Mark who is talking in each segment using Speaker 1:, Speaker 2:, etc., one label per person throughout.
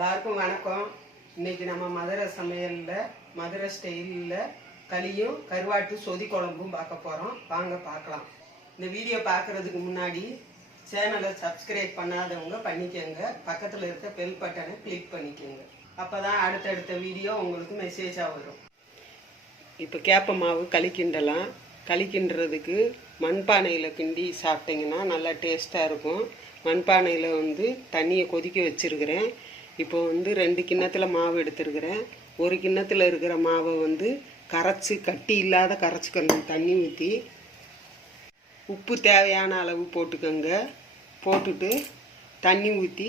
Speaker 1: எல்லாருக்கும் வணக்கம். இன்னைக்கு நம்ம மதுரை சமையலில் மதுரை ஸ்டைலில் களியும் கருவாட்டு சொதி குழம்பும் பார்க்க போகிறோம் வாங்க பார்க்கலாம். இந்த வீடியோ பார்க்கறதுக்கு முன்னாடி சேனலை சப்ஸ்கிரைப் பண்ணாதவங்க பண்ணிக்கோங்க. பக்கத்தில் இருக்க பெல் பட்டனை கிளிக் பண்ணிக்கோங்க. அப்போ தான் அடுத்தடுத்த வீடியோ உங்களுக்கு மெசேஜாக வரும். இப்போ கேப்ப மாவு களி கிண்டலாம் களி கிண்டுறதுக்கு மண்பானையில் கிண்டி சாப்பிட்டிங்கன்னா நல்லா டேஸ்ட்டாக இருக்கும். மண்பானையில் வந்து தண்ணியை கொதிக்க வச்சுருக்கிறேன். இப்போ வந்து ரெண்டு கிண்ணத்தில் மாவு எடுத்துருக்கிறேன். ஒரு கிண்ணத்தில் இருக்கிற மாவை வந்து கரைச்சி கட்டி இல்லாத கரைச்சிக்கணும் தண்ணி ஊற்றி உப்பு தேவையான அளவு போட்டுக்கோங்க. போட்டுட்டு தண்ணி ஊற்றி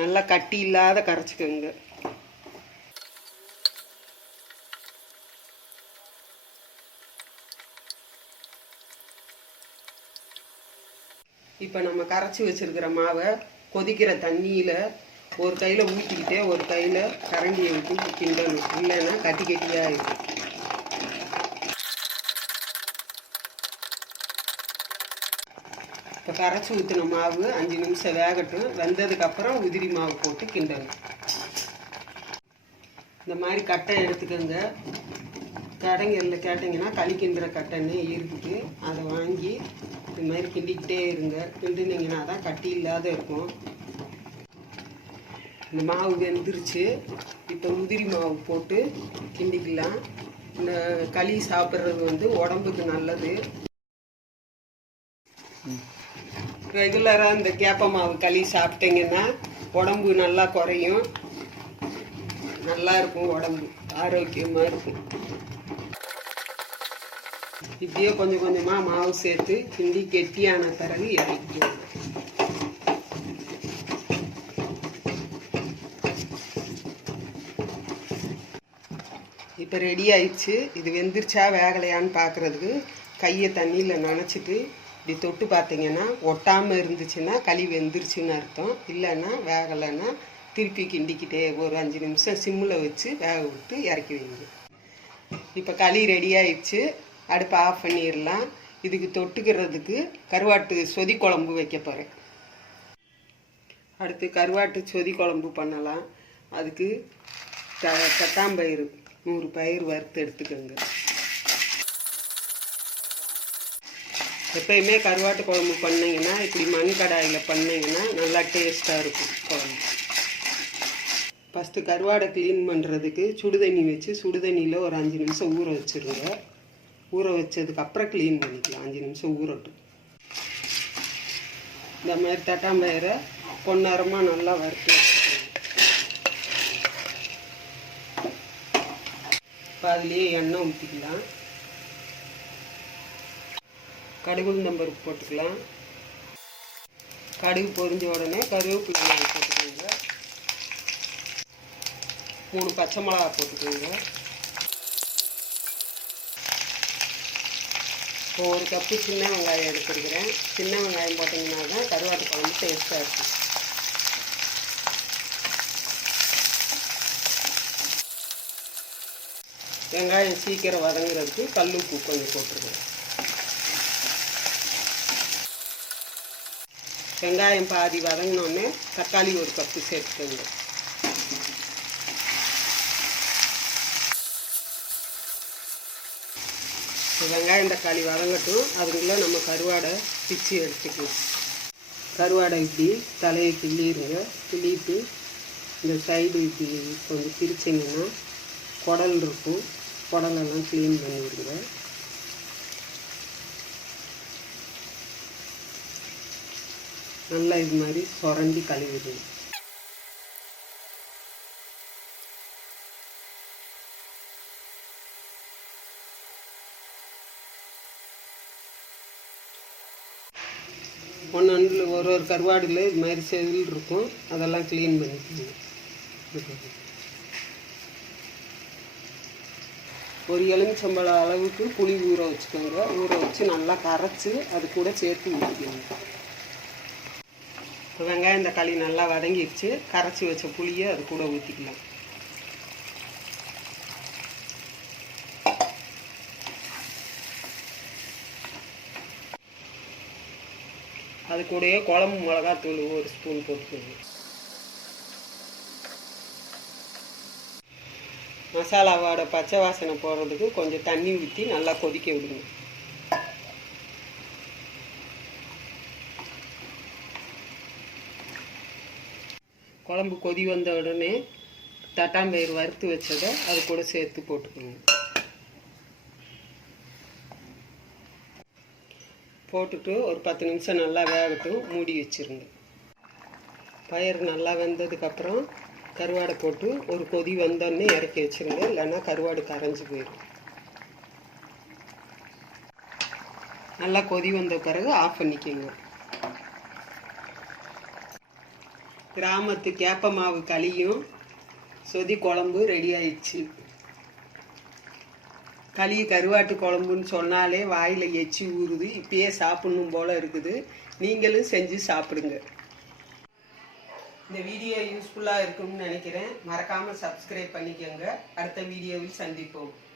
Speaker 1: நல்லா கட்டி இல்லாத கரைச்சிக்கோங்க. இப்போ நம்ம கரைச்சி வச்சிருக்கிற மாவை கொதிக்கிற தண்ணியில் ஒரு கையில் ஊற்றிக்கிட்டே ஒரு கையில் கரண்டியை ஊற்றி கிண்டணும். இல்லைன்னா கட்டி கட்டியாக இருக்கும் இப்போ கரைச்சி ஊற்றின மாவு அஞ்சு நிமிஷம் வேகட்டும். வெந்ததுக்கப்புறம் உதிரி மாவு போட்டு கிண்டணும். இந்த மாதிரி கட்டை எடுத்துக்கோங்க. கடைங்களில் கேட்டிங்கன்னா களி கிண்டுற கட்டைன்னு இருக்குது. அதை வாங்கி இது மாதிரி கிண்டிக்கிட்டே இருங்க. கிண்டினீங்கன்னா தான் கட்டி இல்லாத இருக்கும். இந்த மாவு வெந்துருச்சு. இப்போ உதிரி மாவு போட்டு கிண்டிக்கலாம். இந்த களி சாப்பிட்றது வந்து உடம்புக்கு நல்லது. ரெகுலராக இந்த கேப்ப மாவு களி சாப்பிட்டீங்கன்னா உடம்பு நல்லா குறையும். நல்லா இருக்கும் உடம்பு. ஆரோக்கியமாக இருக்கும். இப்படியே கொஞ்சம் கொஞ்சமாக மாவு சேர்த்து கிண்டி கெட்டியான பிறகு இறக்கிக்கலாம். இப்போ ரெடி ஆயிடுச்சு. இது வெந்துருச்சா வேகலையான்னு பார்க்குறதுக்கு கையை தண்ணியில் நனைச்சிட்டு இப்படி தொட்டு பார்த்தீங்கன்னா ஒட்டாமல் இருந்துச்சுன்னா களி வெந்துருச்சுன்னு அர்த்தம். இல்லைன்னா வேகலைன்னா திருப்பி கிண்டிக்கிட்டே ஒரு அஞ்சு நிமிஷம் சிம்மில் வச்சு வேக விட்டு இறக்கி வைங்க. இப்போ களி ரெடி ஆயிடுச்சு. அடுப்பை ஆஃப் பண்ணிடலாம். இதுக்கு தொட்டுக்கிறதுக்கு கருவாட்டு சொதி குழம்பு வைக்க போகிறேன் அடுத்து கருவாட்டு சொதி குழம்பு பண்ணலாம். அதுக்கு த தட்டாம்பயிறு நூறு பயிர் வறுத்து எடுத்துக்கோங்க. எப்பயுமே கருவாட்டு குழம்பு பண்ணிங்கன்னா இப்படி மண் கடாயில் பண்ணிங்கன்னா நல்லா டேஸ்ட்டாக இருக்கும் குழம்பு. ஃபஸ்ட்டு கருவாடை க்ளீன் பண்ணுறதுக்கு சுடுதண்ணி வச்சு சுடுதண்ணியில் ஒரு அஞ்சு நிமிஷம் ஊற வச்சுருங்க. ஊற வச்சதுக்கப்புறம் க்ளீன் பண்ணிக்கலாம். அஞ்சு நிமிஷம் ஊறட்டும். இந்த மாதிரி தட்டாம்பயிரை பொன்னரமாக நல்லா வறுத்து வச்சுக்கோங்க இப்போ அதுலேயே எண்ணெய் ஊற்றிக்கலாம் கடுகு நம்பருக்கு போட்டுக்கலாம். கடுகு பொரிஞ்ச உடனே கருவேப்பிலை போட்டுக்கோங்க. மூணு பச்சை மிளகா போட்டுக்கோங்க. இப்போ ஒரு கப்பு சின்ன வெங்காயம் எடுத்துருக்கிறேன். சின்ன வெங்காயம் போட்டிங்கன்னா தான் கருவாட்டு குழம்பு டேஸ்ட்டாக இருக்கும். வெங்காயம் சீக்கிரம் வதங்குறதுக்கு கல் உப்பு கொஞ்சம் போட்டுருக்கேன். வெங்காயம் பாதி வதங்கினோடனே தக்காளி ஒரு கப்பு சேர்த்துக்கோங்க. வெங்காயம் தக்காளி வதங்கட்டும். அதுக்குள்ளே நம்ம கருவாடை பிச்சு எடுத்துக்கலாம். கருவாடை இப்படி தலையை கிள்ளிடுங்க. கிள்ளிட்டு இந்த சைடு இப்படி கொஞ்சம் பிரிச்சிங்கன்னா குடல் இருக்கும். குடலெல்லாம் க்ளீன் பண்ணி விடுவேன். நல்லா இது மாதிரி சுரண்டி கழுவிடுங்க ஒன்று ஒன்றில் ஒரு ஒரு கருவாடில் இது மாதிரி செதில் இருக்கும். அதெல்லாம் க்ளீன் பண்ணிக்கோங்க ஒரு எலுமிச்சம்பழம் அளவுக்கு புளி ஊற வச்சுக்கோங்க. ஊற வச்சு நல்லா கரைச்சி அது கூட சேர்த்து ஊற்றிக்கோங்க. இப்போ வெங்காயம் தக்காளி நல்லா வதங்கிடுச்சு. கரைச்சி வச்ச புளியை அது கூட ஊற்றிக்கலாம். அது கூடயே குழம்பு மிளகாத்தூள் ஒரு ஸ்பூன் போட்டுக்கோங்க. மசாலாவோட பச்சை வாசனை போடுறதுக்கு கொஞ்சம் தண்ணி ஊற்றி நல்லா கொதிக்க விடுங்க. குழம்பு கொதி வந்த உடனே தட்டாம்பயிர் வறுத்து வச்சதை அது கூட சேர்த்து போட்டுக்கோங்க. போட்டுட்டு ஒரு பத்து நிமிஷம் நல்லா வேகட்டும் மூடி வச்சிருங்க. பயிர் நல்லா வெந்ததுக்கப்புறம் கருவாடை போட்டு ஒரு கொதி வந்தோடனே இறக்கி வச்சிருங்க. இல்லைன்னா கருவாடு கரைஞ்சி போயிடும். நல்லா கொதி வந்த பிறகு ஆஃப் பண்ணிக்கோங்க. கிராமத்து கேப்ப மாவு களியும். சொதி குழம்பு ரெடி ஆயிடுச்சு. களி கருவாட்டு குழம்புன்னு சொன்னாலே வாயில் எச்சி ஊறுது. இப்பயே சாப்பிடணும் போல இருக்குது. நீங்களும் செஞ்சு சாப்பிடுங்க. இந்த வீடியோ யூஸ்ஃபுல்லாக இருக்கும்னு நினைக்கிறேன். மறக்காமல் சப்ஸ்கிரைப் பண்ணிக்கோங்க. அடுத்த வீடியோவில் சந்திப்போம்.